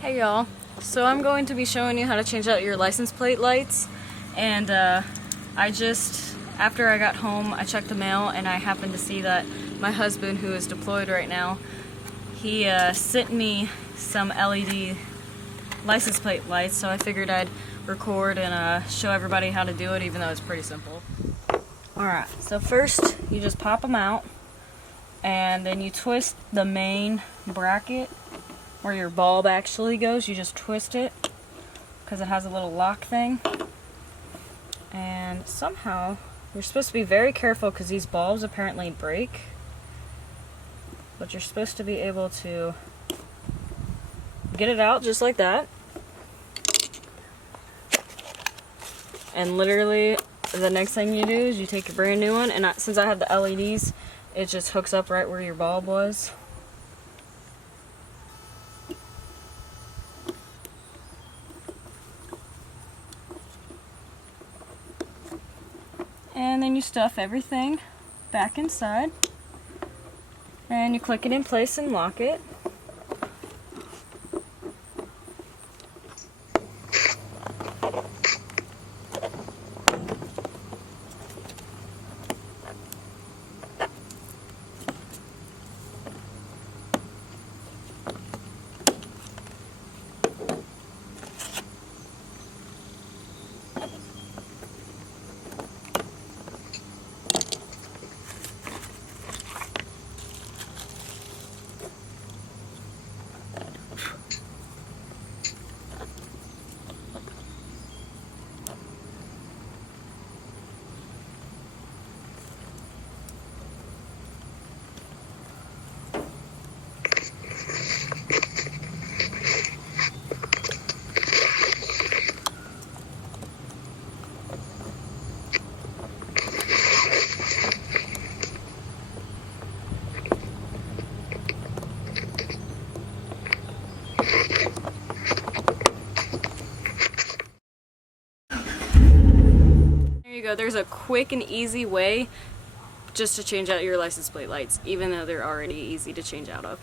Hey y'all, so I'm going to be showing you how to change out your license plate lights, and after I got home, I checked the mail and I happened to see that my husband, who is deployed right now, he sent me some LED license plate lights, so I figured I'd record and show everybody how to do it, even though it's pretty simple. Alright, so first you just pop them out, and then you twist the main bracket where your bulb actually goes. You just twist it because it has a little lock thing, and somehow you're supposed to be very careful because these bulbs apparently break, but you're supposed to be able to get it out just like that, and literally the next thing you do is you take a brand new one, and since I have the LEDs, it just hooks up right where your bulb was. And then you stuff everything back inside, and you click it in place and lock it. There you go. There's a quick and easy way just to change out your license plate lights, even though they're already easy to change out of.